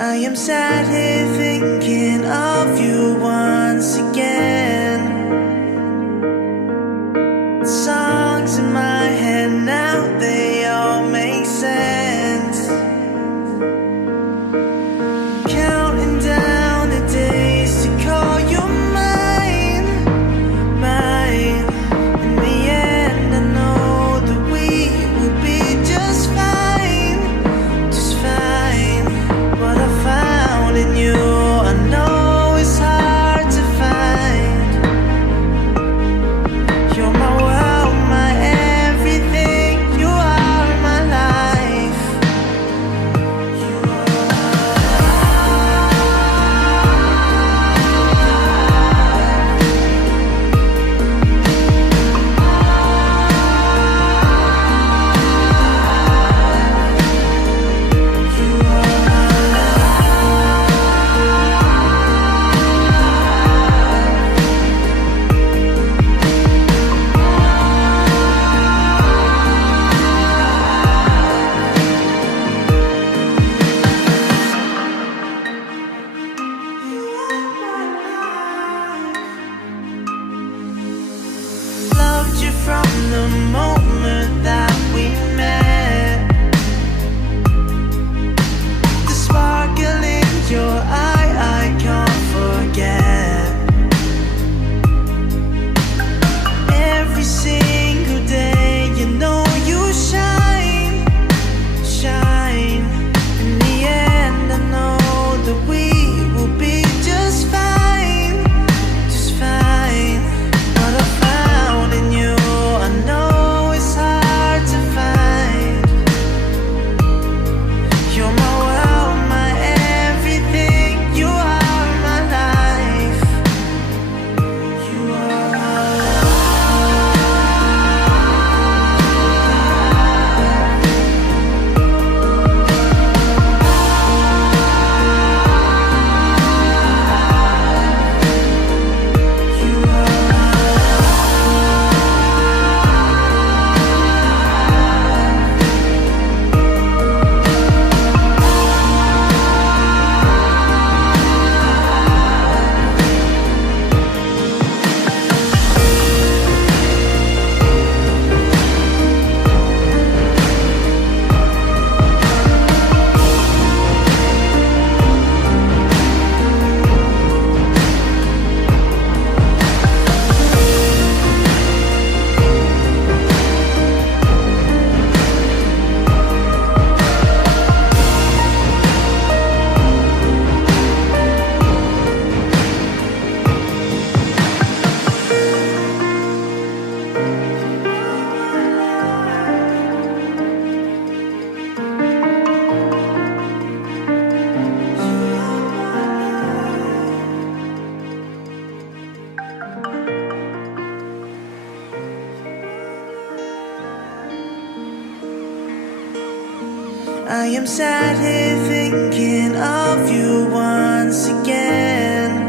I am sat here thinking of you once again. Songs in my head now, they all make sense. Counting down the days to call you mine, mine. In the end, I know that we will be just fine, just fine. What I found in you, I know it's hard to find. You're my world, my everything. You are my life. You loved you from the moment that we met. The sparkle in your eye, I can't forget. Every single day, you know you shine, shine. In the end, I know that we will be just fine, just fine. What I found in you, I know it's hard to find. You're my world, my everything. You are my life. You are my I am sat here thinking of you once again.